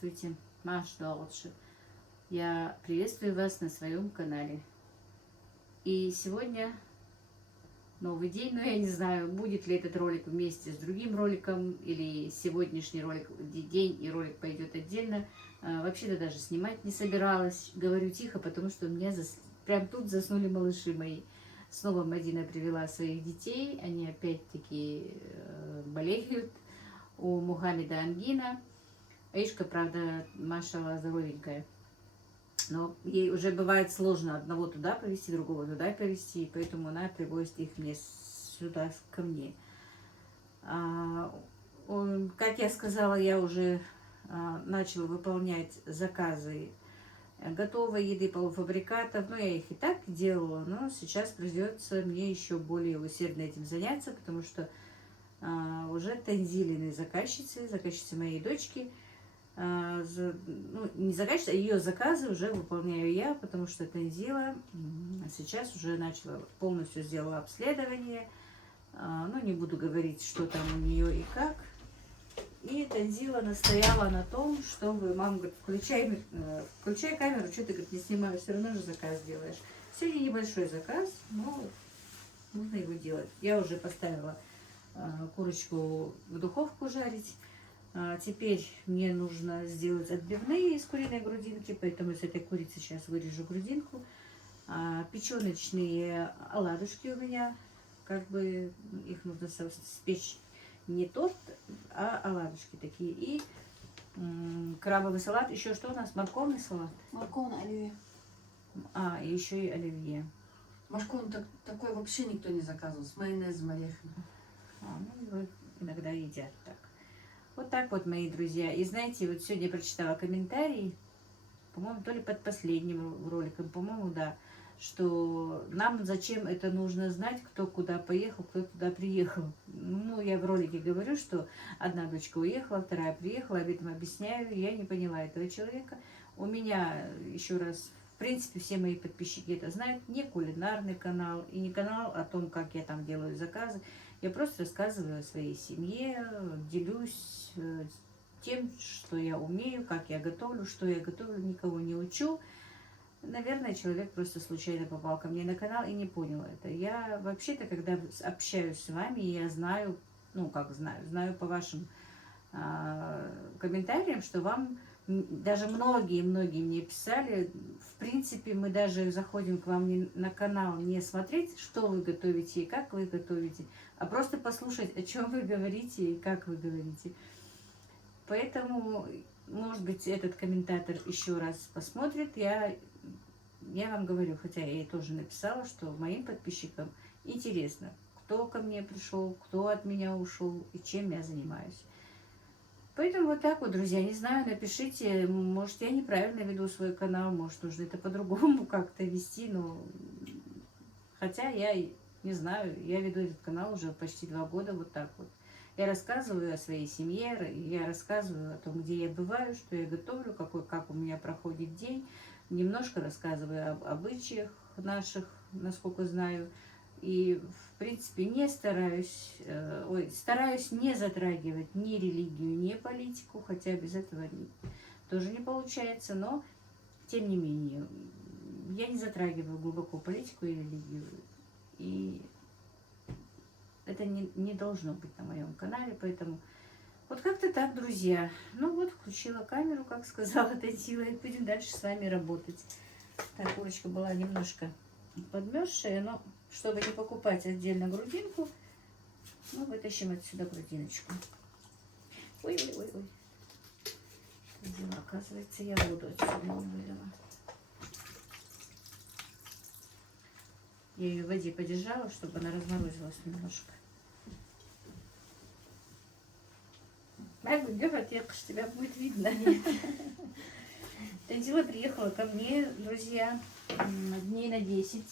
Здравствуйте, Маша лучше. Я приветствую вас на своем канале. И сегодня новый день, но я не знаю, будет ли этот ролик вместе с другим роликом, или сегодняшний ролик, день и ролик пойдет отдельно. Вообще-то даже снимать не собиралась. Говорю тихо, потому что у меня прям тут заснули малыши мои. Снова Мадина привела своих детей, они опять-таки болеют. У Мухаммеда ангина. Аишка, правда, машалла, здоровенькая. Но ей уже бывает сложно одного туда повезти, другого туда повезти, и поэтому она привозит их мне сюда, ко мне. Как я сказала, я уже начала выполнять заказы готовой еды, полуфабрикатов. Ну, я их и так делала, но сейчас придется мне еще более усердно этим заняться, потому что уже Танзилины заказчицы моей дочки, ну, не заказчица, а ее заказы уже выполняю я, потому что Танзила сейчас уже начала, полностью сделала обследование, ну, не буду говорить, что там у нее и как. И Танзила настояла на том, чтобы, мама говорит, включай камеру, что ты, говорит, не снимаешь, все равно же заказ делаешь. Сегодня небольшой заказ, но нужно его делать. Я уже поставила курочку в духовку жарить. Теперь мне нужно сделать отбивные из куриной грудинки, поэтому с этой курицы сейчас вырежу грудинку. Печеночные оладушки у меня, как бы их нужно спечь не торт, а оладушки такие. И крабовый салат. Еще что у нас? Морковный салат? Морковный оливье. И еще и оливье. Морковный такой вообще никто не заказывал, с майонезом, орехами. Ну, его иногда едят так. Вот так вот, мои друзья. И знаете, вот сегодня я прочитала комментарий, по-моему, то ли под последним роликом, по-моему, да, что нам зачем это нужно знать, кто куда поехал, кто туда приехал. Ну, я в ролике говорю, что одна дочка уехала, вторая приехала, об этом объясняю, я не поняла этого человека. У меня, еще раз, в принципе, все мои подписчики это знают, не кулинарный канал и не канал о том, как я там делаю заказы. Я просто рассказываю о своей семье, делюсь тем, что я умею, как я готовлю, что я готовлю, никого не учу. Наверное, человек просто случайно попал ко мне на канал и не понял это. Я вообще-то, когда общаюсь с вами, я знаю, ну как знаю по вашим комментариям, что вам даже многие мне писали, в принципе, мы даже заходим к вам на канал не смотреть, что вы готовите и как вы готовите, а просто послушать, о чем вы говорите и как вы говорите. Поэтому, может быть, этот комментатор еще раз посмотрит. Я вам говорю, хотя я ей тоже написала, что моим подписчикам интересно, кто ко мне пришел, кто от меня ушел и чем я занимаюсь. Поэтому вот так вот, друзья, не знаю, напишите, может, я неправильно веду свой канал, может, нужно это по-другому как-то вести, но хотя я не знаю, я веду этот канал уже почти 2 года вот так вот. Я рассказываю о своей семье, я рассказываю о том, где я бываю, что я готовлю, как у меня проходит день, немножко рассказываю об обычаях наших, насколько знаю. И, в принципе, стараюсь не затрагивать ни религию, ни политику, хотя без этого тоже не получается, но, тем не менее, я не затрагиваю глубоко политику и религию, и это не должно быть на моем канале, поэтому вот как-то так, друзья. Ну вот, включила камеру, как сказала Танзила, и будем дальше с вами работать. Так, курочка была немножко подмерзшая, но чтобы не покупать отдельно грудинку, мы вытащим отсюда грудиночку. Ой. Оказывается, я воду отсюда не вылила. Я ее в воде подержала, чтобы она разморозилась немножко. Говорят, тебя будет видно. Танзила приехала ко мне, друзья, дней на 10,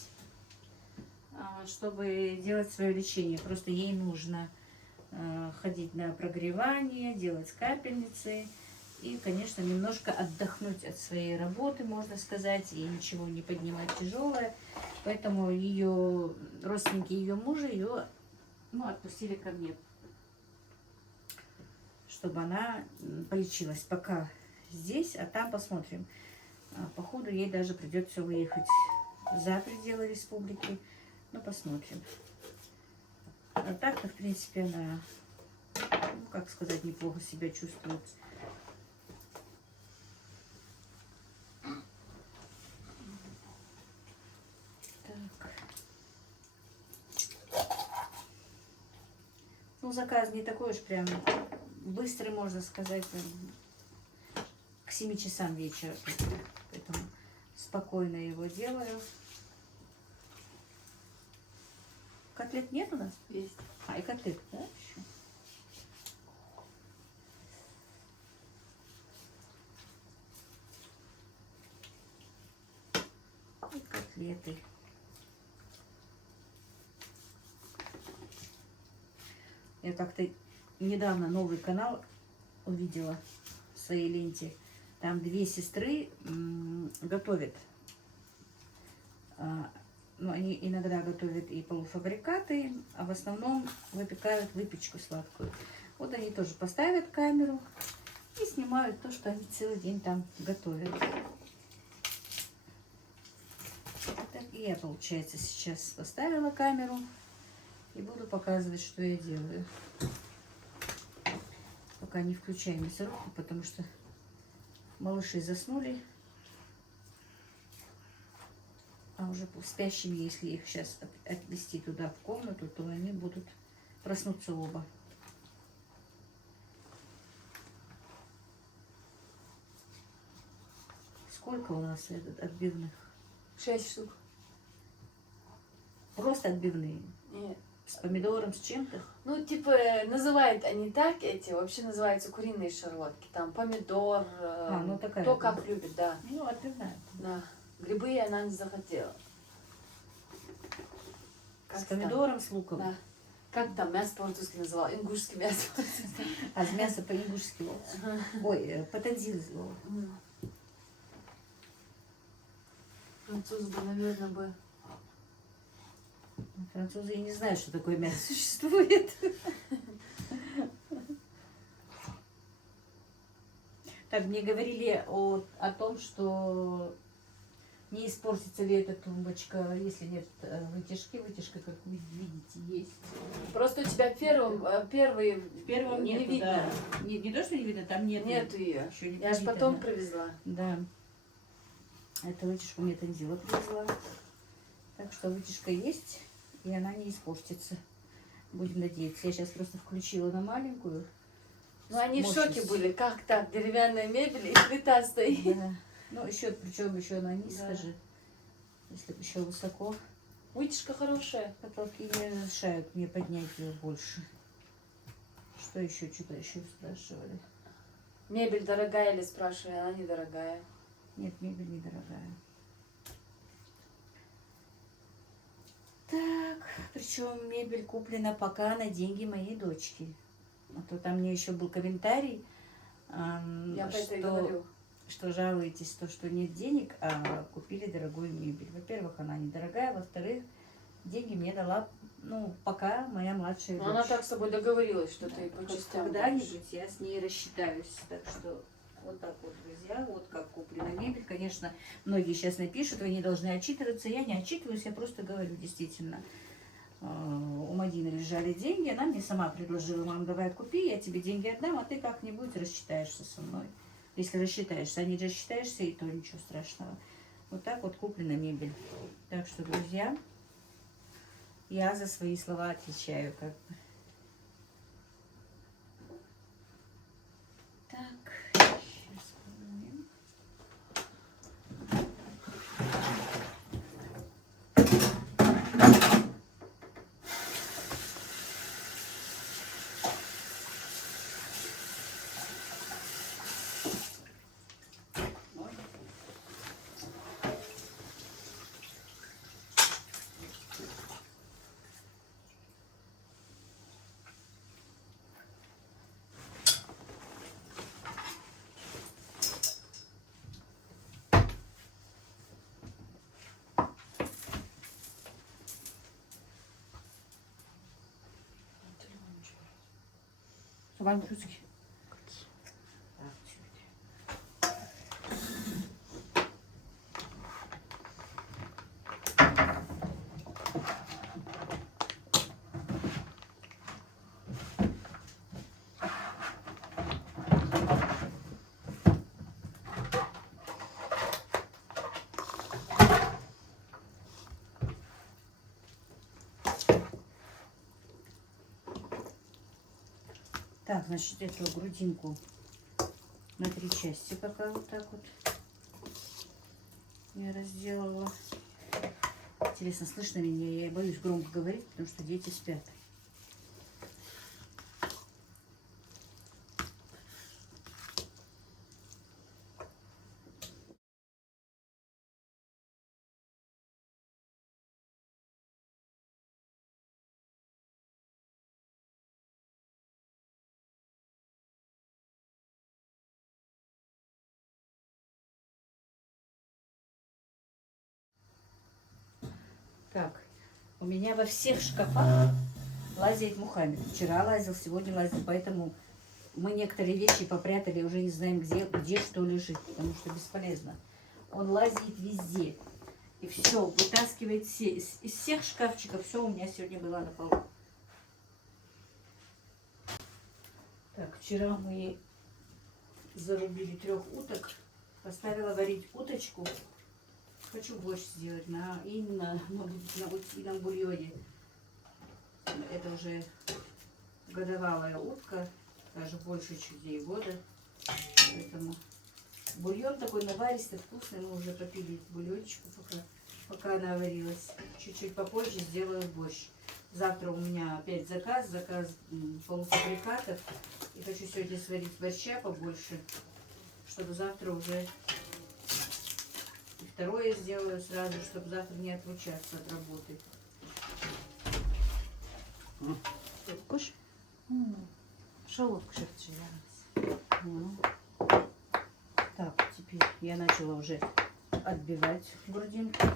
чтобы делать свое лечение. Просто ей нужно ходить на прогревание, делать капельницы и, конечно, немножко отдохнуть от своей работы, можно сказать, и ничего не поднимать тяжелое. Поэтому ее родственники ее мужа ее отпустили ко мне, чтобы она полечилась. Пока здесь, а там посмотрим. Походу, ей даже придется выехать за пределы республики. Ну, посмотрим. А так-то, в принципе, она, ну, как сказать, неплохо себя чувствует. Так. Ну, заказ не такой уж прям быстрый, можно сказать, к 7 часам вечера. Поэтому спокойно его делаю. Котлет нет у нас? Есть. И котлет, да, еще? И котлеты. Я как-то недавно новый канал увидела в своей ленте. Там две сестры готовят. Ну, они иногда готовят и полуфабрикаты, а в основном выпекают выпечку сладкую. Вот они тоже поставят камеру и снимают то, что они целый день там готовят. Так и я, получается, сейчас поставила камеру и буду показывать, что я делаю. Пока не включаю мясорубку, потому что малыши заснули. А уже спящими, если их сейчас отвезти туда в комнату, то они будут проснуться оба. Сколько у нас отбивных? 6 штук. Просто отбивные. Нет. С помидором, с чем-то. Ну, типа, называют они так эти, вообще называются куриные шарлотки. Там помидор, Ну такая. кто как любит, да. Ну, отбивная. Да. Грибы она не захотела. С Как там? помидором, с луком. Да. Как там мясо по-французски называл? Ингушское мясо. А с мяса по-ингушски. Ой, по-танзилу. Француз бы, наверное, бы... Французы и не знают, что такое мясо существует. Так, мне говорили о том, что не испортится ли эта тумбочка, если нет вытяжки. Вытяжка, как вы видите, есть. Просто у тебя первый В первом не нету, видно. да. Не то, что не видно, там нет. Нету ее. Еще не Я же видно, потом да. привезла. Да. Эту вытяжку мне Танзила привезла. Так что вытяжка есть, и она не испортится. Будем надеяться. Я сейчас просто включила на маленькую. Ну, они в шоке мощность. были. Как так? Деревянная мебель и плита стоит. Да. Ну, еще, причем еще на низко Да. же. Если бы еще высоко. Вытяжка хорошая. Потолки не разрешают мне поднять ее больше. Что еще? Что-то еще спрашивали. Мебель дорогая или спрашивали? Она недорогая. Нет, мебель недорогая. Так, причем мебель куплена пока на деньги моей дочки. А то там мне еще был комментарий, Я по этой говорю. что жалуетесь, то, что нет денег, а купили дорогую мебель. Во-первых, она недорогая, во-вторых, деньги мне дала, ну, пока моя младшая дочь. Но она так с тобой договорилась, что ты по частям будешь. Когда-нибудь я с ней рассчитаюсь. Так что вот так вот, друзья, вот как куплена мебель. Конечно, многие сейчас напишут, вы не должны отчитываться. Я не отчитываюсь, я просто говорю, действительно. У Мадины лежали деньги, она мне сама предложила: мам, давай купи, я тебе деньги отдам, а ты как-нибудь рассчитаешься со мной. Если рассчитаешься, а не рассчитаешься, и то ничего страшного. Вот так вот куплена мебель. Так что, друзья, я за свои слова отвечаю, как бы. Так, сейчас помоем. Вам русский. Так, всё. Так, значит, эту грудинку на 3 части пока вот так вот я разделала. Интересно, слышно меня? Я боюсь громко говорить, потому что дети спят. Так, у меня во всех шкафах лазит Мухаммед. Вчера лазил, сегодня лазил, поэтому мы некоторые вещи попрятали, уже не знаем, где что лежит, потому что бесполезно. Он лазит везде. И все, вытаскивает все, из всех шкафчиков, все у меня сегодня было на полу. Так, вчера мы зарубили 3 уток, поставила варить уточку. Хочу борщ сделать и на бульоне. Это уже годовалая утка, даже больше чуть ей года. Поэтому бульон такой наваристый, вкусный. Мы уже попили бульончику, пока она варилась. Чуть-чуть попозже сделаю борщ. Завтра у меня опять заказ полуфабрикатов. И хочу сегодня сварить борща побольше, чтобы завтра уже и второе сделаю сразу, чтобы завтра не отлучаться от работы. Куш? Шалотку шерчила. Так, теперь я начала уже отбивать грудинку.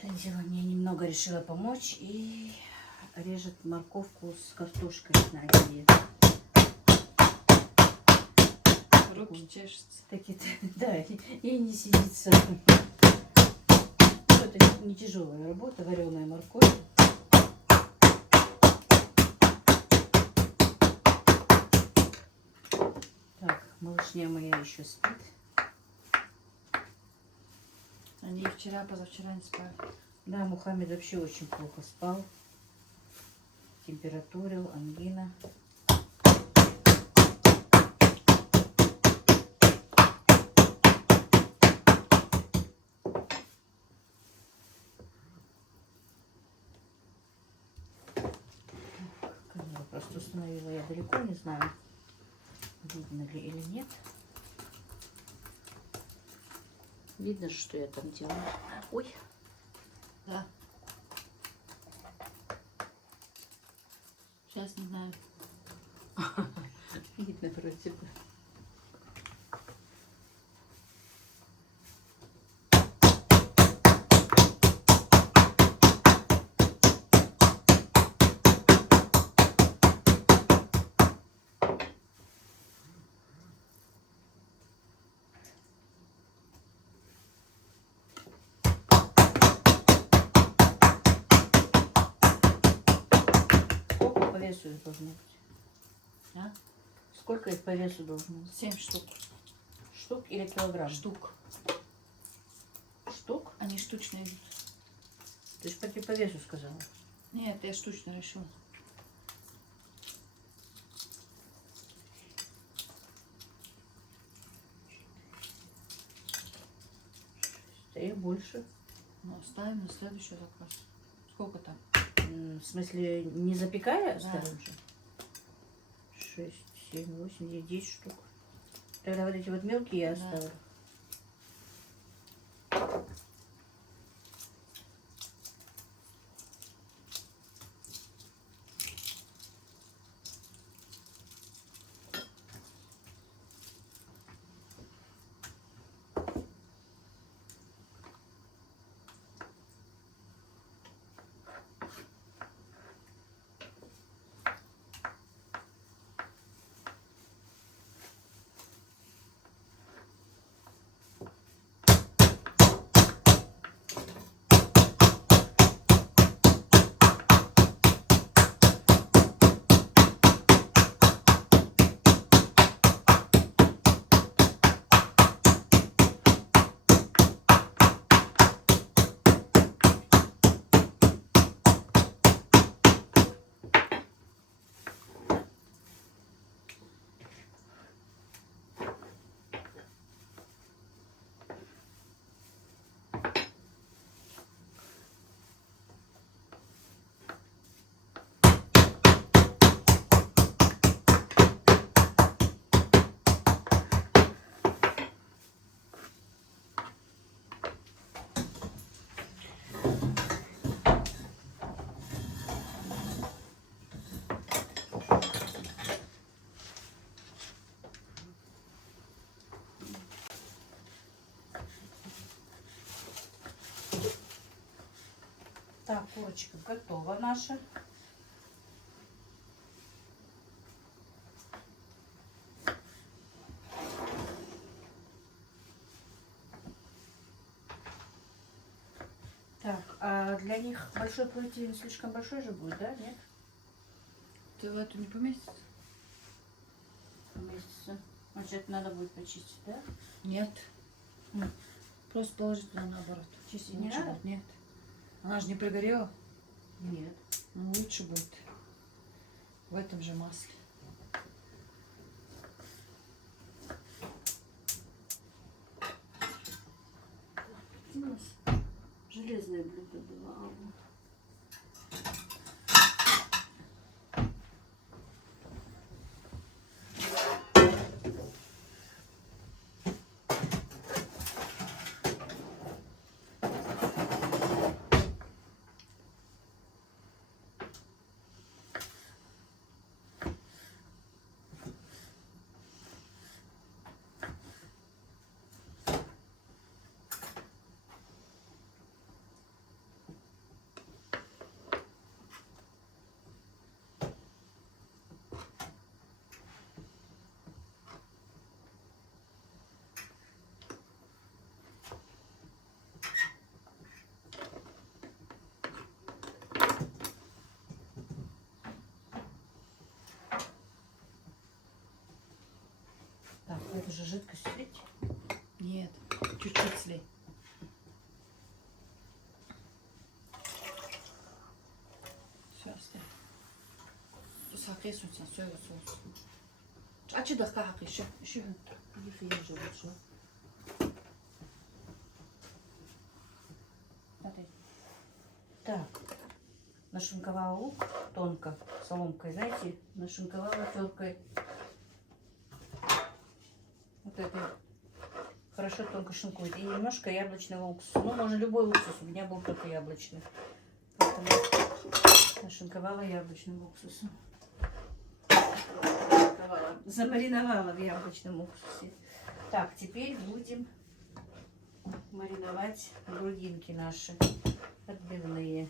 Танзила мне немного решила помочь и режет морковку с картошкой на огне. Руки чешутся. Такие, да, и не сидится. Ну, это не тяжелая работа, вареная морковь. Так, малышня моя еще спит. Они вчера, позавчера не спали. Да, Мухаммед вообще очень плохо спал. Температурил, ангина. Камеру просто установила я далеко, не знаю, видно ли или нет. Видно же, что я там делаю. Ой. Да. Сейчас не знаю. Видно вроде бы. Сколько по весу их должно быть? А? Сколько их по весу должно быть? 7 штук. Штук или килограмм? Штук. Штук? Они штучные идут. Ты же по весу сказала. Нет, я штучно решила. Их больше. Ну, ставим на следующий заказ. Сколько там? В смысле, не запекая Да. оставим же? 6, 7, 8, 9, 10 штук. Тогда вот эти вот мелкие я Да. оставлю. Курочка готова наша. Так, а для них большой протеин слишком большой же будет, да? Нет? Ты в эту не поместится? Поместится. Значит, надо будет почистить, да? Нет. Просто положить туда наоборот. Чистить Лучше не надо? будет. Нет. Она же не прогорела. Нет. Ну, лучше будет. В этом же масле. У нас железное блюдо было. А вот. Так, эту же жидкость слить. Нет. Чуть-чуть слей. Все, оставь. Сахар сутся, соевый соус. А че да как еще? Еще. Иди же лучше. Смотри. Так, нашинковала лук тонко, соломкой, знаете, нашинковала теркой. Вот это хорошо тонко шинкует. И немножко яблочного уксуса. Ну, можно любой уксус, у меня был только яблочный. Поэтому нашинковала яблочным уксусом. Замариновала в яблочном уксусе. Так, теперь будем мариновать грудинки наши отбивные.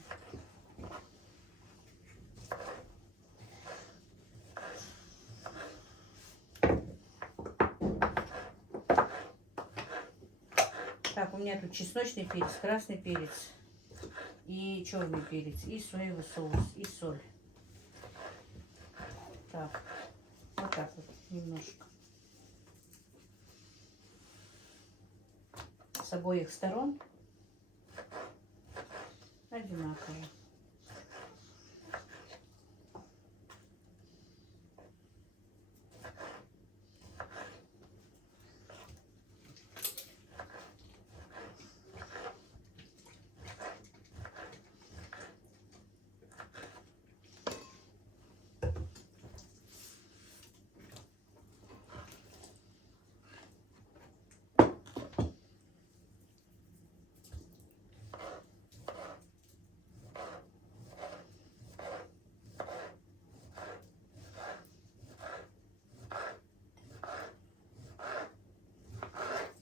Так, у меня тут чесночный перец, красный перец и черный перец, и соевый соус, и соль. Так, вот так вот немножко. С обоих сторон одинаково.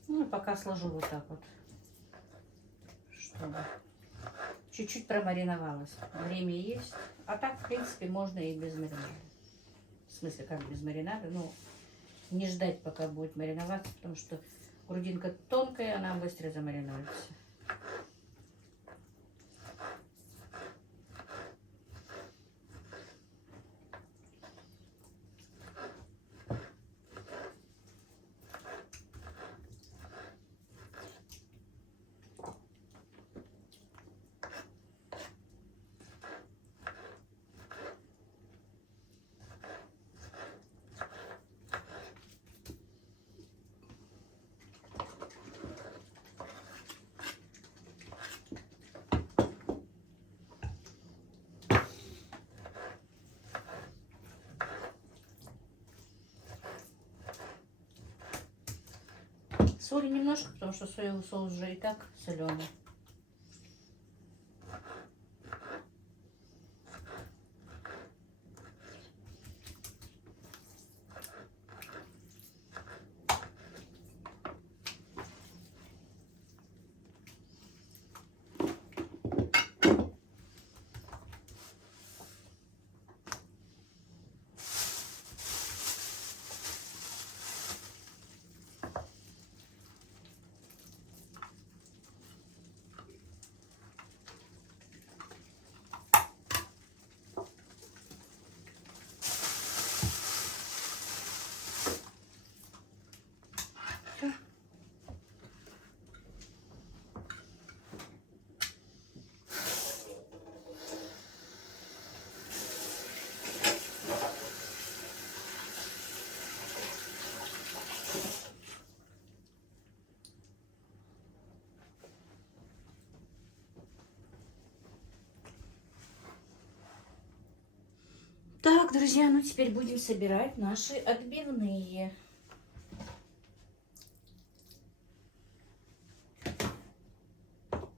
Ну и пока сложу вот так вот, чтобы чуть-чуть промариновалась. Время есть. А так, в принципе, можно и без маринада. В смысле, как без маринада. Ну, не ждать, пока будет мариноваться, потому что грудинка тонкая, она быстро замаринуется. Соли немножко, потому что соевый соус уже и так соленый. Так, друзья, ну теперь будем собирать наши отбивные. Так.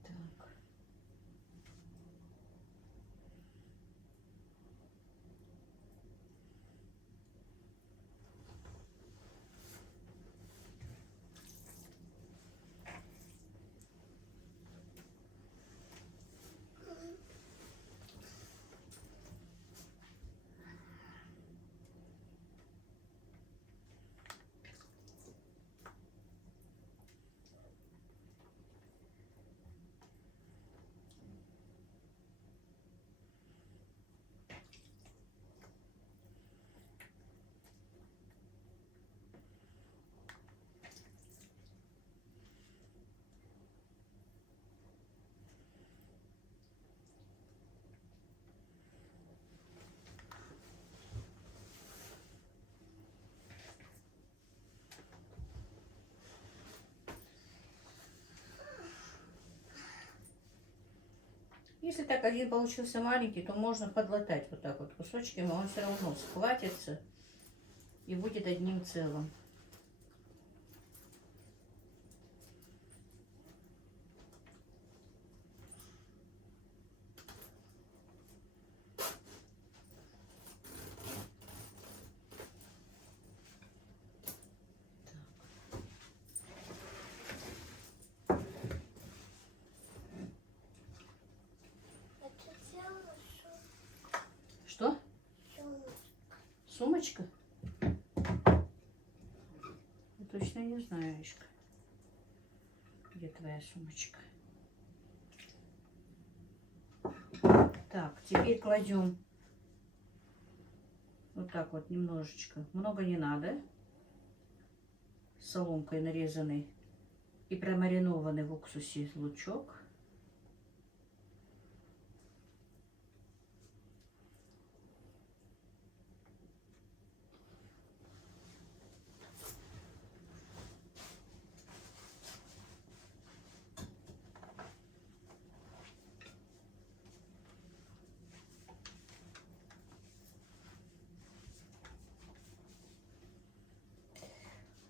Если так один получился маленький, то можно подлатать вот так вот кусочками, он все равно схватится и будет одним целым. Что? Сумочка? Я точно не знаю, Ишка. Где твоя сумочка? Так, теперь кладем вот так вот немножечко. Много не надо. Соломкой нарезанный и промаринованный в уксусе лучок.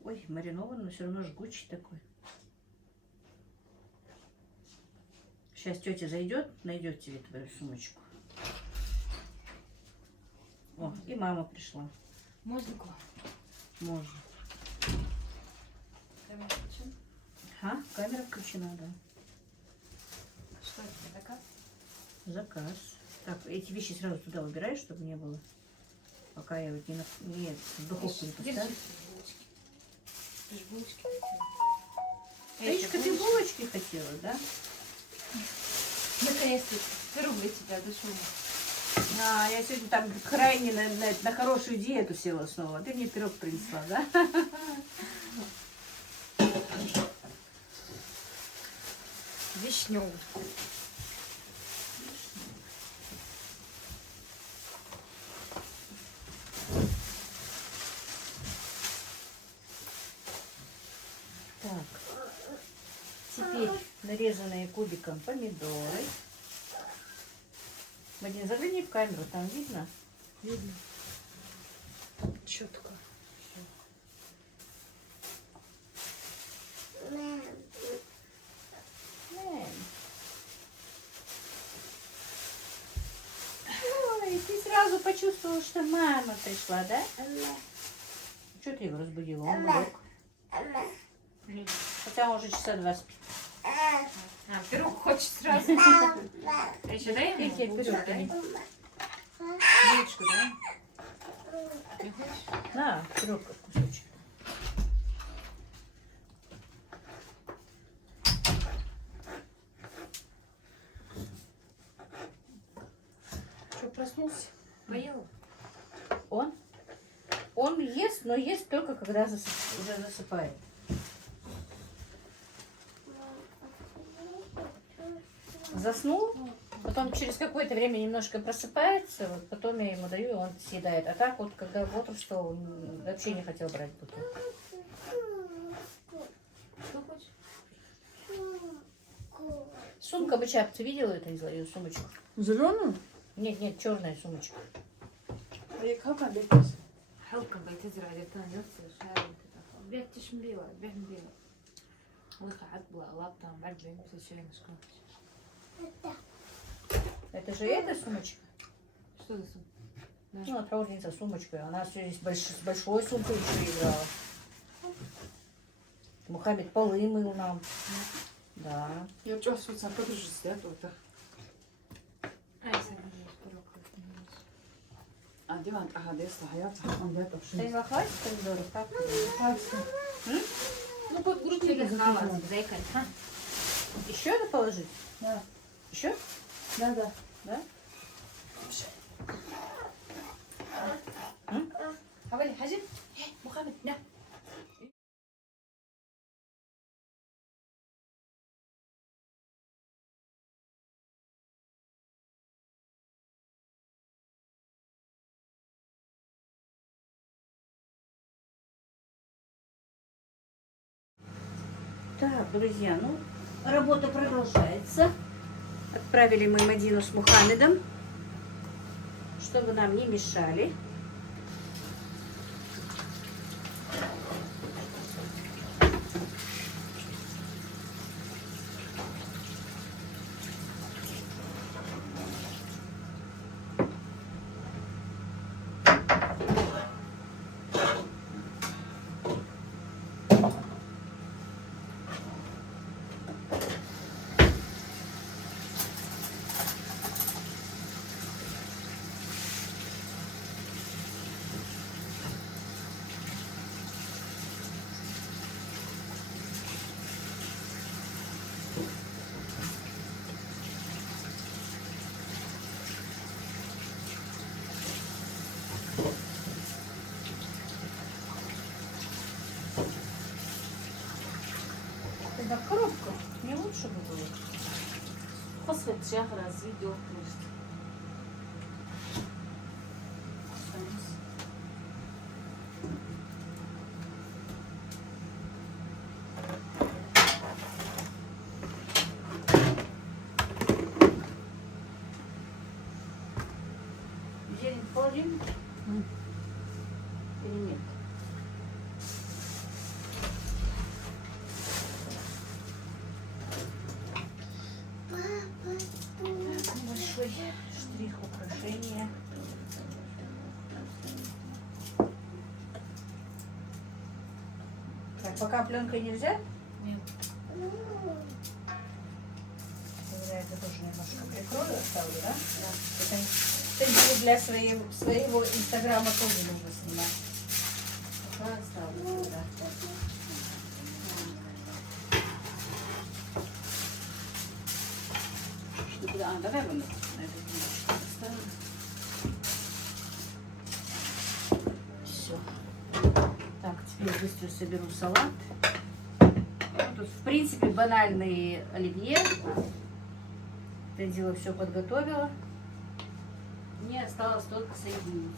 Ой, маринованный, но все равно жгучий такой. Сейчас тетя зайдет, найдет тебе твою сумочку. О, и мама пришла. Музыку. Можно. Ага, камера включена, да. Что это, заказ? Заказ. Так, эти вещи сразу туда убираешь, чтобы не было. Пока я вот не в духовку не поставлю. Ты же булочки Таишка, ты булочки хотела, да? наконец-то впервые тебя дошел. А, я сегодня там крайне на хорошую диету села снова. Ты мне пирог принесла, да? Вишневый. Так. Теперь нарезанные кубиком помидоры. Вадим, загляни в камеру, там видно? Видно. Четко. Ой, ты сразу почувствовала, что мама пришла, да? Что ты его разбудила? Он лег. Хотя он уже часа 2 спит. А, пирог хочет сразу. А еще дай ему Тебе булочку, пирог, дай. да? Булочку, да? Не хочешь? На, пирог как кусочек. Что, проснулся? Поел? Он ест, но ест только когда уже засыпает. Заснул, потом через какое-то время немножко просыпается, вот потом я ему даю, и он съедает. А так вот, когда бодрствовал, вообще не хотел брать бутылку. Что хочешь? Сумка бычак, ты видела эту ее сумочку? Зеленую? Нет, черная сумочка. عليك هكا بيتش. حلقة بتزرع تاني نفس الشارع بيتش مبيلة بيت مبيلة لك عطبة لابطة بعد بيمسك شيء مشكلة. Это же эта сумочка? Что за сон? Ну, отправленница сумочкой. Она все с большой сумкой еще играла. Мухаммед полы мыл нам. Да. Я чувствую, что подружусь, да, тут. А если не коробка? А диван, ага, десь hayat. Он где-то в Ты захватишь помидоры? Как? Ну, под грудь Тебе или знала, зайкать, а? Еще это положить? Да. Еще? Да, да. Да? حوالي حاجة. محمد نعم. Так, друзья, ну, работа продолжается. Отправили мы Мадину с Мухаммедом, чтобы нам не мешали. Тогда коробка не лучше бы было. فصفة شهر فيديو مشت. Зелень положим? Или нет? Большой штрих украшения. Так, пока пленкой нельзя? Нет. Я это тоже немножко прикрою, оставлю, да? Да. Это будет для своего инстаграма тоже нужно снимать. Пока оставлю сюда. Чтобы, давай вот на эту книжечку поставим. Все. Так, теперь быстро соберу салат. Ну, тут, в принципе, банальный оливье. Это дело все подготовила. Мне осталось только соединить.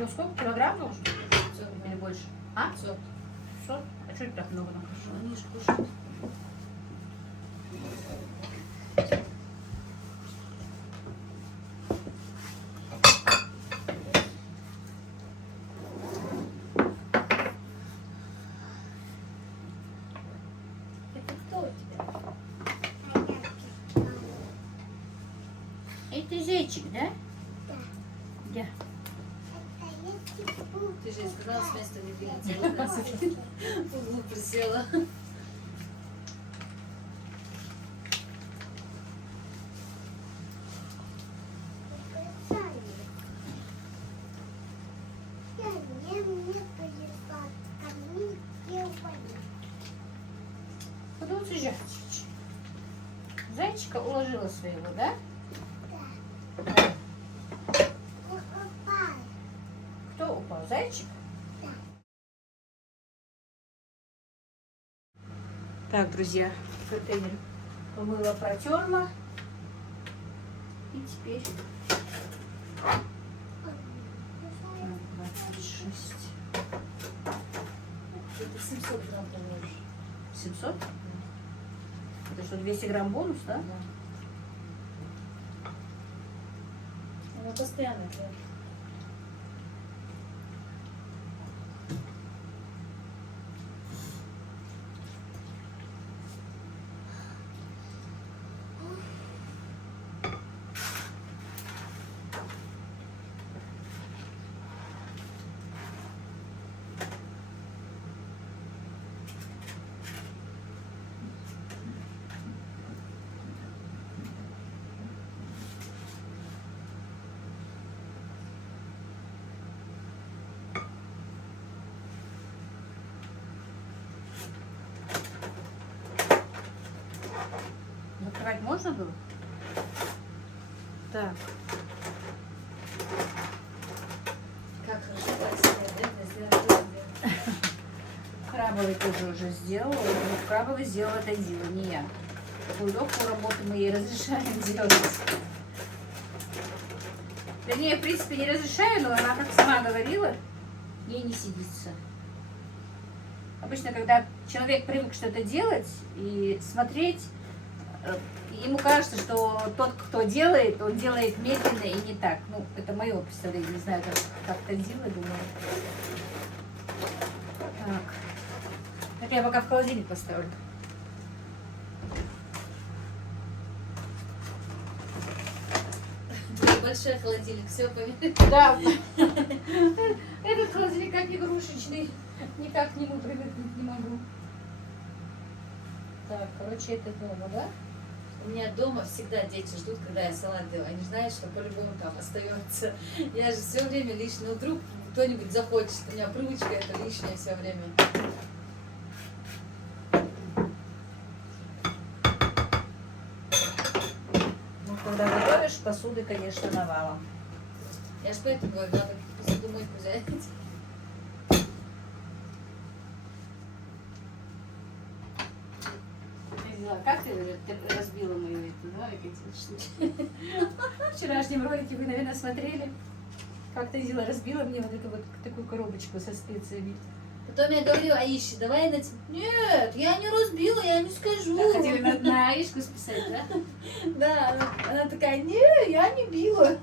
Ну сколько? Килограмм нужно? Или больше? А? 500. 500? А что это так много нахожу? Они же кушают. Это кто у тебя? Это зайчик, да? Да. Ты же сказала, с места не двигаться. В углу присела. Вот зайчик. Зайчика уложила своего, да? Кто упал? Зайчик? Так, друзья, контейнер помыла, протерла. И теперь 26. Это 700 грамм положишь. 700? Это что, 200 грамм бонус, да? Да. Она постоянно делает. Закрывать можно было? Так. Как хорошо так стоять, да? Это сделать, то сделать. Крабовый тоже уже сделала. Но крабовый сделал это дело, не я. Такую легкую работу мы ей разрешаем делать. Вернее, в принципе, не разрешаю, но она, как сама говорила, ей не сидится. Обычно, когда человек привык что-то делать и смотреть, ему кажется, что тот, кто делает, он делает медленно и не так. Ну, это мое представление, не знаю, как Танзила, думаю. Так. Так я пока в холодильник поставлю. Большой холодильник, все поверь. Да. Этот холодильник как игрушечный. Никак к нему привыкнуть не могу. Так, короче, это дома, да? У меня дома всегда дети ждут, когда я салат делаю. Они знают, что по-любому там остается. Я же все время лишнее. Ну, вдруг кто-нибудь захочет. У меня привычка это лишнее все время. Ну, когда готовишь, посуды, конечно, навалом. Я же поэтому говорю, надо посудомойку взять. Как ты разбила мою эту, да, эти штуки? В вчерашнем ролике вы, наверное, смотрели, как ты разбила мне вот эту вот такую коробочку со специями. Потом я говорю, Аише, давай на... Нет, я не разбила, я не скажу. Так, хотели на Аишку списать, да? Да, она такая, не, я не била.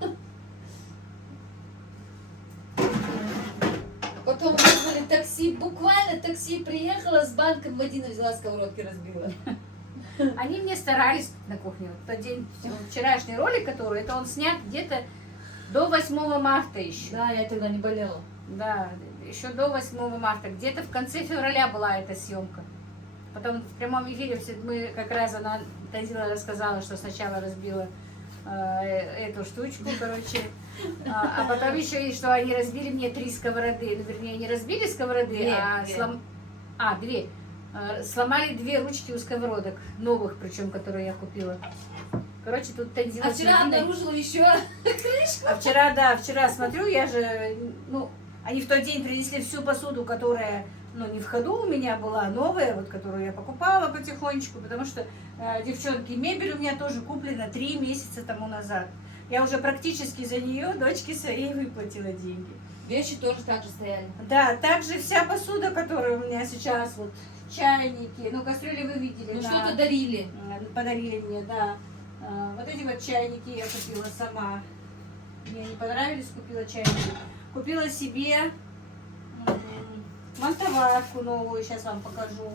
Потом вызвали такси, буквально такси приехала с банком водины, взяла сковородки, разбила. Они мне старались на кухне. Вот тот день, вчерашний ролик, который, это он снят где-то до 8 марта еще. Да, я тогда не болела. Да, еще до 8 марта. Где-то в конце февраля была эта съемка. Потом в прямом эфире мы как раз, она, Танзила рассказала, что сначала разбила эту штучку, короче. А потом еще и что они разбили мне 3 сковороды. Ну, вернее, не разбили сковороды, Две. Сломали 2 ручки у сковородок. Новых, причем, которые я купила. Короче, тут Танзила... А вчера обнаружила еще. А вчера, да, вчера смотрю, я же, ну, они в тот день принесли всю посуду, которая, ну, не в ходу у меня была, новая, вот, которую я покупала потихонечку, потому что, девчонки, мебель у меня тоже куплена 3 месяца тому назад. Я уже практически за нее дочке своей выплатила деньги. Вещи тоже так же стояли. Да, также вся посуда, которая у меня сейчас, вот, чайники, ну, кастрюли вы видели. Ну, да. что-то дарили. Подарили мне, да. Вот эти вот чайники я купила сама. Мне не понравились, купила чайники. Купила себе монтоварку новую, сейчас вам покажу.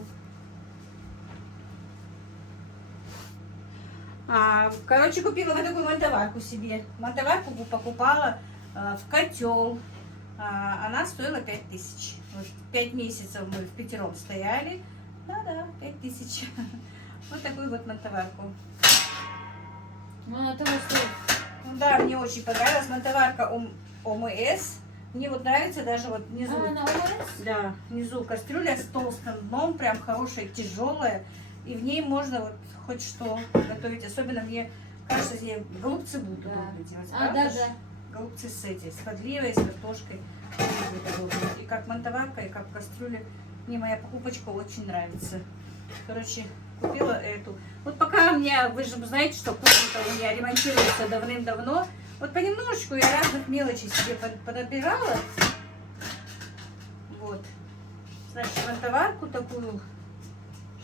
Короче, купила вот такую монтоварку себе. Монтоварку покупала в котел. Она стоила 5000. Вот 5 месяцев мы в пятером стояли. Да-да, 5000. Вот такую вот монтоварку. Ну, она того стоит. Ну да, мне очень понравилась монтоварка ОМС. Мне вот нравится даже вот внизу. А, она ОМС? Да, внизу кастрюля с толстым дном, прям хорошая, тяжелая. И в ней можно вот хоть что готовить. Особенно мне кажется, здесь голубцы будут удобно делать. А, правда да, ж? да. Голубцы с подливой, с картошкой. Будет удобно. И как монтоварка, и как кастрюля. Мне моя покупочка очень нравится. Короче, купила эту. Вот пока у меня, вы же знаете, что кухня у меня ремонтируется давным-давно. Вот понемножечку я разных мелочей себе понабирала. Вот. Значит, монтоварку такую.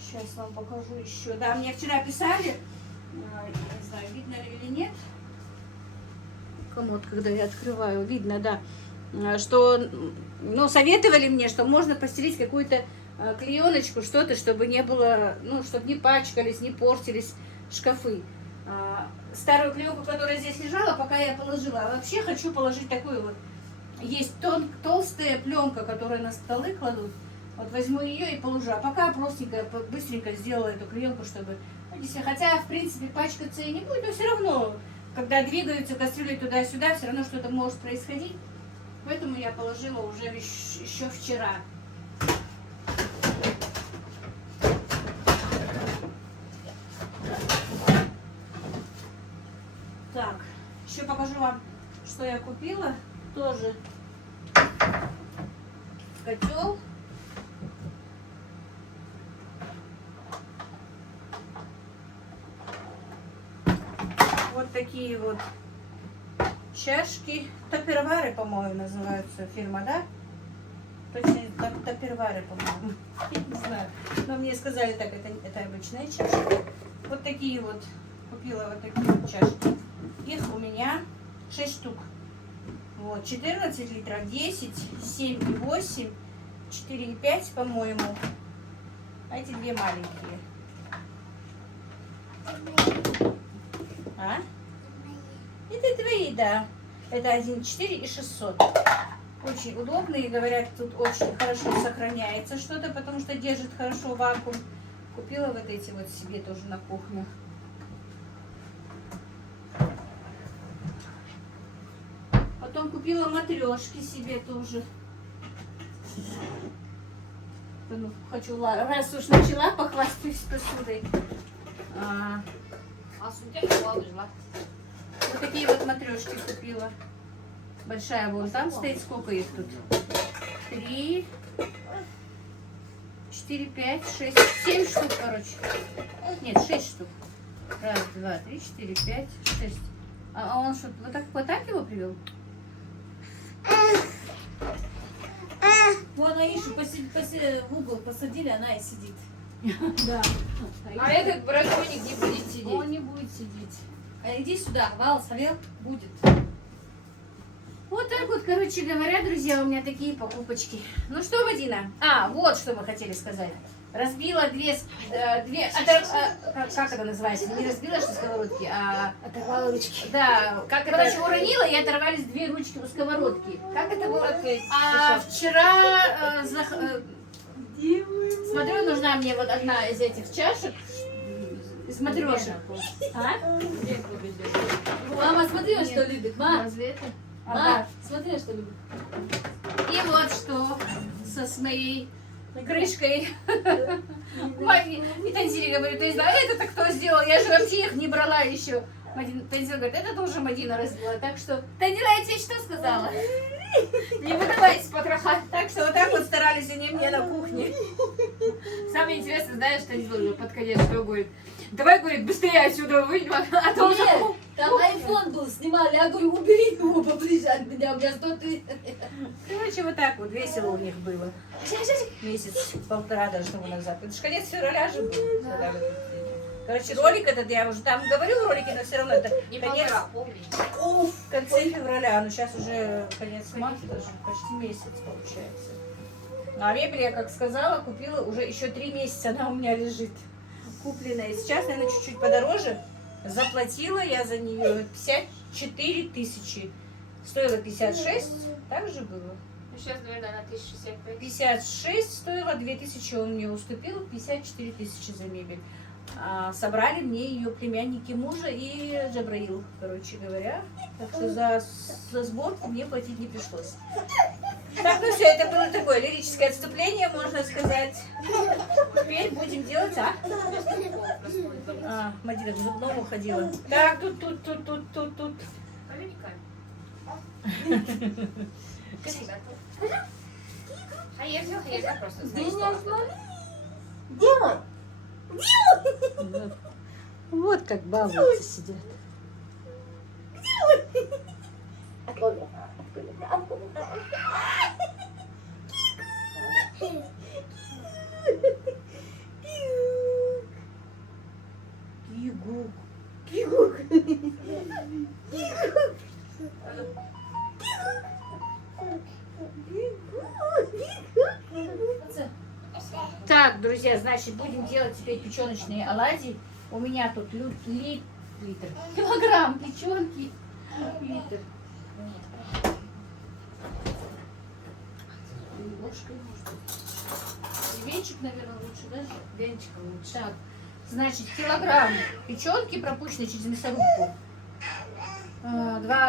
Сейчас вам покажу еще. Да, мне вчера писали, я не знаю, видно ли или нет. Комод, когда я открываю, видно, да. Что, ну, советовали мне, что можно постелить какую-то клееночку, что-то, чтобы не было, ну, чтобы не пачкались, не портились шкафы. Старую клеенку, которая здесь лежала, пока я положила. А вообще хочу положить такую вот. Есть толстая пленка, которую на столы кладут. Вот возьму ее и положу. А пока простенько, быстренько сделала эту клеенку, чтобы... Хотя, в принципе, пачкаться и не будет, но все равно, когда двигаются кастрюли туда-сюда, все равно что-то может происходить. Поэтому я положила уже еще вчера. Так, еще покажу вам, что я купила. Тоже котел. Вот такие вот чашки. Тапервары, по-моему, называются фирма, да? Точно, тапервары, по-моему. Я не знаю. Но мне сказали так, это обычная чашка. Вот такие вот. Купила вот такие вот чашки. Их у меня 6 штук. Вот, 14 литров, 10, 7 и 8, 4 и 5, по-моему. А эти две маленькие. А? Это твои, да. Это 1,4 и 600. Очень удобные, говорят, тут очень хорошо сохраняется что-то, потому что держит хорошо вакуум. Купила вот эти вот себе тоже на кухню. Потом купила матрешки себе тоже. Ну, хочу, раз уж начала, похвастаюсь посудой. Вот такие вот матрешки купила. Большая вон там стоит. Сколько их тут? 3, 4, 5, 6, 7 штук, короче. Нет, 6 штук. Раз, два, три, 4, 5, 6. А он что, вот так его привел? Вон Аишу в угол посадили, она и сидит. Да. А этот драконик не будет сидеть. Он не будет сидеть. А иди сюда, Вал, совет будет. Вот так вот, короче говоря, друзья, у меня такие покупочки. Ну что, Мадина? Вот что мы хотели сказать. Разбила как это называется? Не разбила, что сковородки, а... Оторвала ручки. Да, короче, уронила и оторвались 2 ручки у сковородки. Как это было? А вчера смотрю, нужна мне вот одна из этих чашек, из матрешек. Мама, смотри, что любит. Ма, Разве это? ма, смотри, что любит. И вот что с моей крышкой. И Танзиля говорит, ты знаешь, это кто сделал? Я же вообще их не брала еще. Танзиля говорит, это тоже Мадина разбила. Так что, Танзиля, я тебе что сказала? Не выдавайся, потроха. Так что вот так вот старались они мне на кухне. Самое интересное, знаешь, что они уже под конец что говорит? Давай, говорит, быстрее отсюда выйдем, а то уже... Нет, там айфон был, снимали. Я говорю, убери его поближе от меня, у меня 100 тысяч. Короче, вот так вот весело у них было. Месяц-полтора даже тому назад. Это же конец февраля же был. Когда вот- Короче, ролик этот, я уже там говорю в ролике, но все равно это Не конец, полтора, полмесяца. в конце февраля. Ну сейчас уже конец марта, даже почти месяц получается. А мебель, я как сказала, купила уже еще 3 месяца, она у меня лежит купленная. Сейчас, наверное, чуть-чуть подороже. Заплатила я за нее 54 тысячи. Стоило 56, так же было. Ну, сейчас, наверное, на 1065. 56 стоило, 2000 он мне уступил, 54 тысячи за мебель. Собрали мне ее племянники мужа и Джабраил, короче говоря. Так что за сборку мне платить не пришлось. Так, ну все, это было такое лирическое отступление, можно сказать. Теперь будем делать, Мадина к зубному ходила. Так, тут. А я взяла просто за Делай. Вот как балуются сидят. Кигук. Кигук. Так, друзья, значит, будем делать теперь печеночные оладьи. У меня тут литр, килограмм печенки. Литр. Ложкой, может быть. И венчик, наверное, лучше, да? Венчиком лучше. Так, значит, килограмм печенки, пропущенной через мясорубку.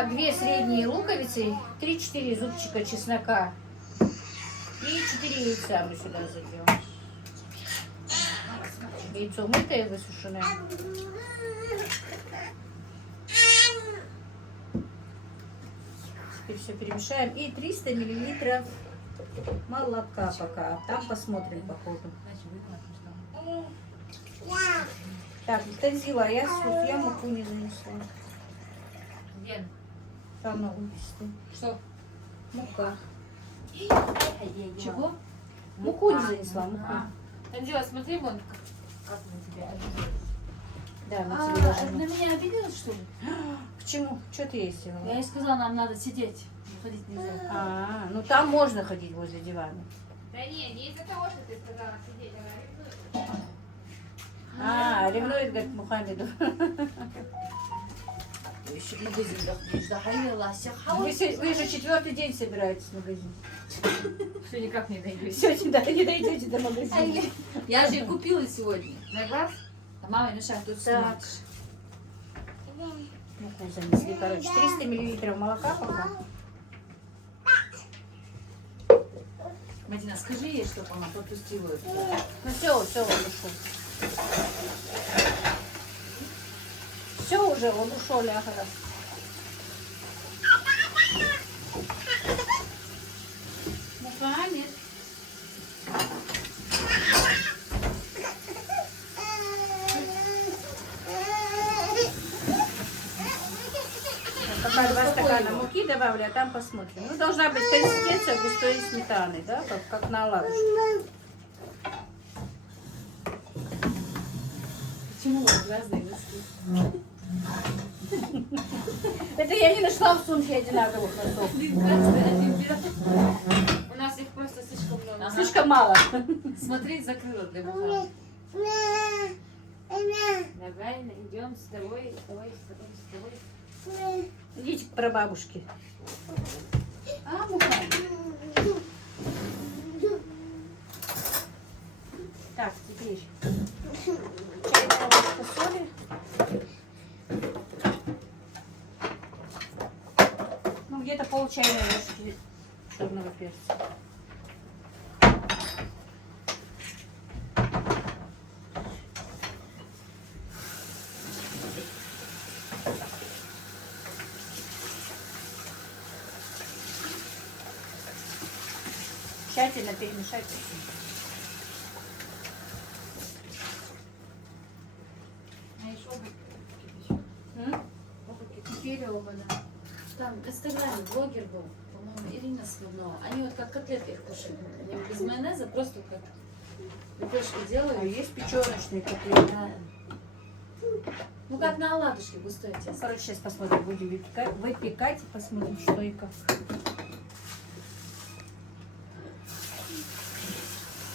Две средние луковицы, 3-4 зубчика чеснока и 4 яйца мы сюда зальем. Яйцо мытое, высушенное. Теперь все перемешаем. И 300 миллилитров молока пока. Там посмотрим по ходу. Так, Танзила, а я муку не занесла. Вен. Там на улице. Что? Мука. Чего? Муку не занесла, муку. Танзила, смотри, вон, как на тебя обиделась. Да, на тебе А, на должна. меня обиделась, что ли? Почему? Что ты ей сделала? Я ей сказала, нам надо сидеть. Ходить нельзя. Ну там можно ходить возле дивана. Да не из-за того, что ты сказала сидеть, Ревнует, говорит, Мухаммеду. Еще в магазин захотелось. Вы же 4-й день собираетесь в магазин. Все никак не дойдешь. Сегодня да, не дойдете до магазина. Я же ее купила сегодня. На глаз? А мама на шаг тут Так. смотришь. Муку занесли, короче. 300 миллилитров молока пока. Мадина, скажи ей, чтобы она пропустила это. Ну все, он ушел. Все уже, он ушел, Ляхара. Мухаммед. Пока 2 стакана муки добавлю, а там посмотрим. Ну, должна быть консистенция густой сметаны, да, как на оладушке. Почему вот грязные носки? Это я не нашла в сумке одинаковых носов. Блин, красные, один белый. У нас их просто слишком много. Ага. Слишком мало. Смотри, закрыла для меня. Давай, идем с тобой, с тобой. Идите к прабабушке. Мухаммед. Так, теперь чайная ложка соли. Ну, где-то пол чайной ложки черного перца. Тщательно перемешать. А еще обувь Теперь оба, да. Там в инстаграме блогер был, по-моему, Ирина Смирнова. Они вот как котлеты их кушают. Они без майонеза просто как лепешки А делают. есть печеночные котлеты. Да. Ну как на оладушке густое тесто. Короче, сейчас посмотрим, будем выпекать и посмотрим, что и как.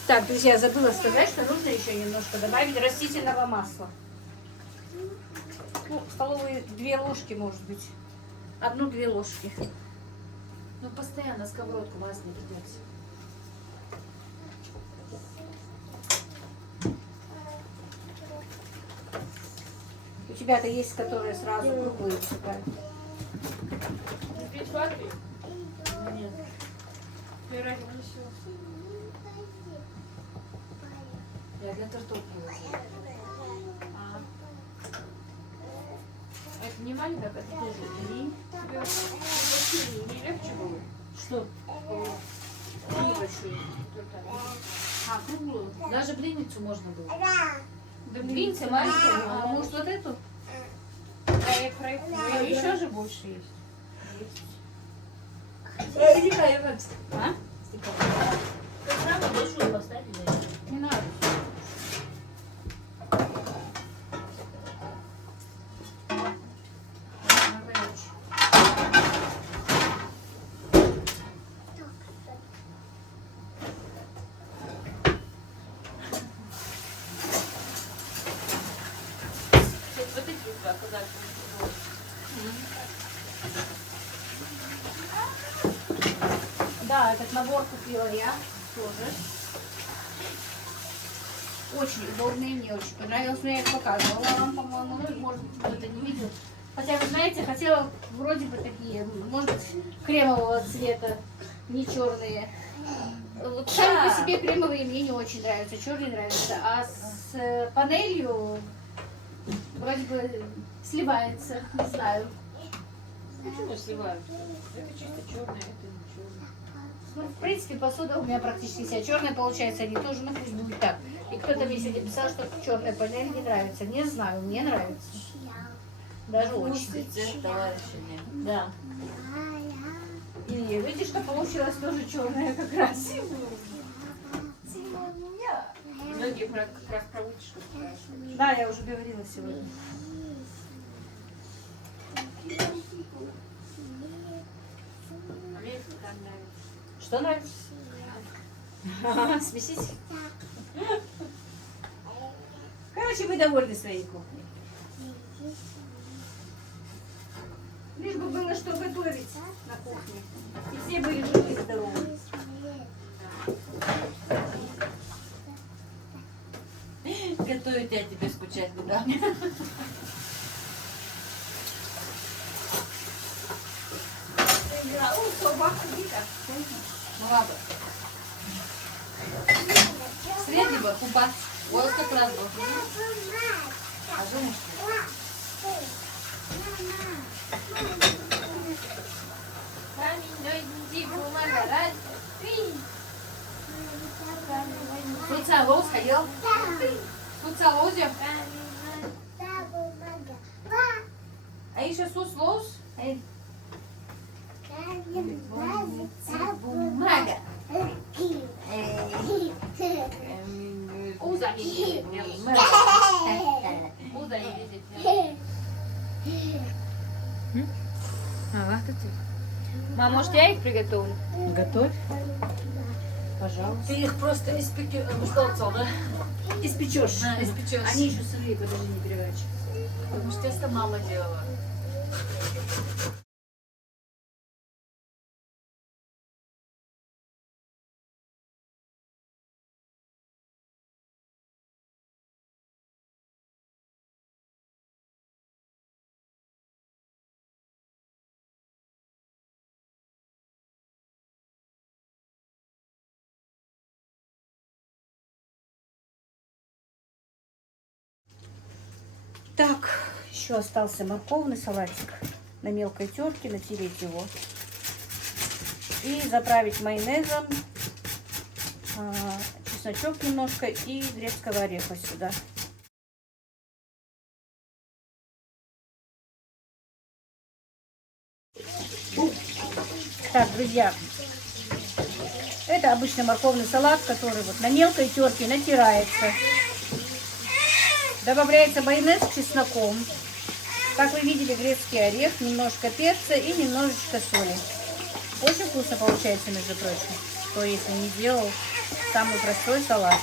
Так, друзья, забыла сказать, что нужно еще немножко добавить растительного масла. Ну, столовые 2 ложки, может быть. 1-2 ложки. Ну постоянно сковородку масло не придется. У тебя-то есть, которые сразу круглые выпекают. пить сладкий? Нет. Пирог еще. Я для тортов привозила. А это не маленькая, это тоже. Тебе не легче было? Что? Небольшую. Круглую. Даже блинницу можно было. Да мне Видите, маленькая, а может вот эту? Еще же больше есть. А? Самую большую поставили. Не надо. Вот эти два куда-то. Да, этот набор купила я тоже. Очень удобный, мне очень понравился. Я их показывала вам, по-моему, ну, может быть, кто-то не видел. Хотя, вы знаете, хотела вроде бы такие, может быть, кремового цвета, не черные. Вот сами по себе кремовые мне не очень нравятся, черные нравятся. А с панелью вроде бы сливается, не знаю. Почему сливают? Это чисто черное, это не черное. Ну, в принципе, посуда у меня практически вся черная получается, они тоже, ну пусть будет так. И кто-то мне сегодня писал, что черная панель не нравится. Не знаю, мне нравится. Даже очень. Цвет товарища нет. Да. И видишь, что получилось тоже черная как раз. Многие как раз про вытяжку спрашивают. Да, я уже говорила сегодня. Мне это так нравится. Что нравится? Смесись. Короче, вы довольны своей кухней. Лишь бы было что готовить на кухне. И все были живы и здоровы. Готовить я тебе скучать не дам. Собака дико. Ну ладно. Среднего купаться. Вот как раз был. А думаешь, Фуцалоз ходил? Фуцалозе? А еще суслоз? Бумага. Уза не видит. Уза не видит. Мам, может я их приготовлю? Готовь. Пожалуйста. ты их просто испекешь, да? Испечешь. Да, испечешь. Они еще сырые, подожди, не переворачивай. Потому что тесто мама делала. Так, еще остался морковный салатик. На мелкой терке натереть его. И заправить майонезом, чесночок немножко и грецкого ореха сюда. Так, друзья, это обычный морковный салат, который вот на мелкой терке натирается. Добавляется майонез с чесноком. Как вы видели, грецкий орех, немножко перца и немножечко соли. Очень вкусно получается, между прочим. Кто если не делал, самый простой салат.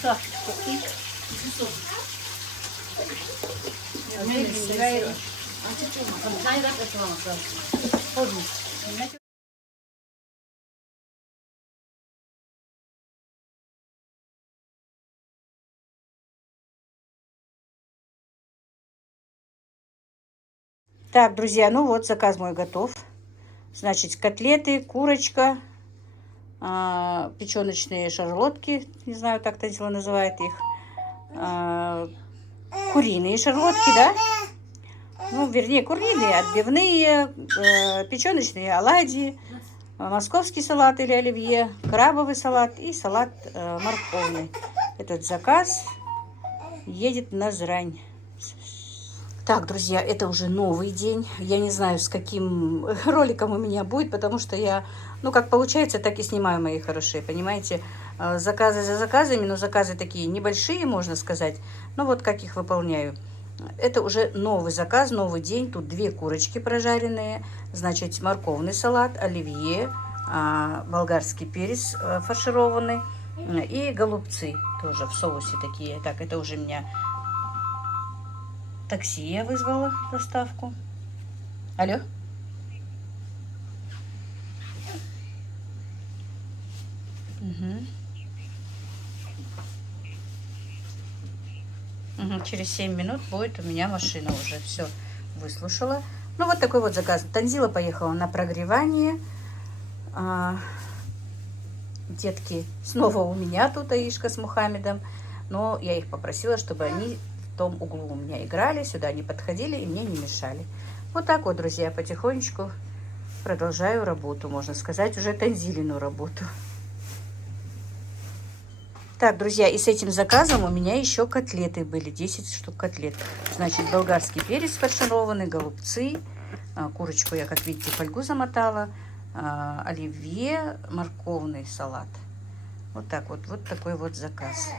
Что? Так, друзья, ну вот заказ мой готов. Значит, котлеты, курочка, печеночные шарлотки, не знаю, так Танзила называет их, куриные шарлотки, да? Ну, вернее, куриные, отбивные, печеночные оладьи, московский салат или оливье, крабовый салат и салат морковный. Этот заказ едет на Назрань. Так, друзья, это уже новый день. Я не знаю, с каким роликом у меня будет, потому что я, ну, как получается, так и снимаю, мои хорошие, понимаете? Заказы за заказами, но заказы такие небольшие, можно сказать. Ну, вот как их выполняю. Это уже новый заказ, новый день. Тут 2 курочки прожаренные, значит, морковный салат, оливье, болгарский перец фаршированный и голубцы тоже в соусе такие. Так, это уже меня такси я вызвала, доставку. Алло? Угу. Через 7 минут будет у меня машина уже. Все, выслушала. Ну, вот такой вот заказ. Танзила поехала на прогревание. Детки снова у меня тут, Аишка с Мухаммедом. Но я их попросила, чтобы они в том углу у меня играли, сюда не подходили и мне не мешали. Вот так вот, друзья, потихонечку продолжаю работу, можно сказать, уже Танзилину работу. Так, друзья, и с этим заказом у меня еще котлеты были, 10 штук котлет. Значит, болгарский перец фаршированный, голубцы, курочку я, как видите, фольгу замотала, оливье, морковный салат. Вот так вот, вот такой вот заказ.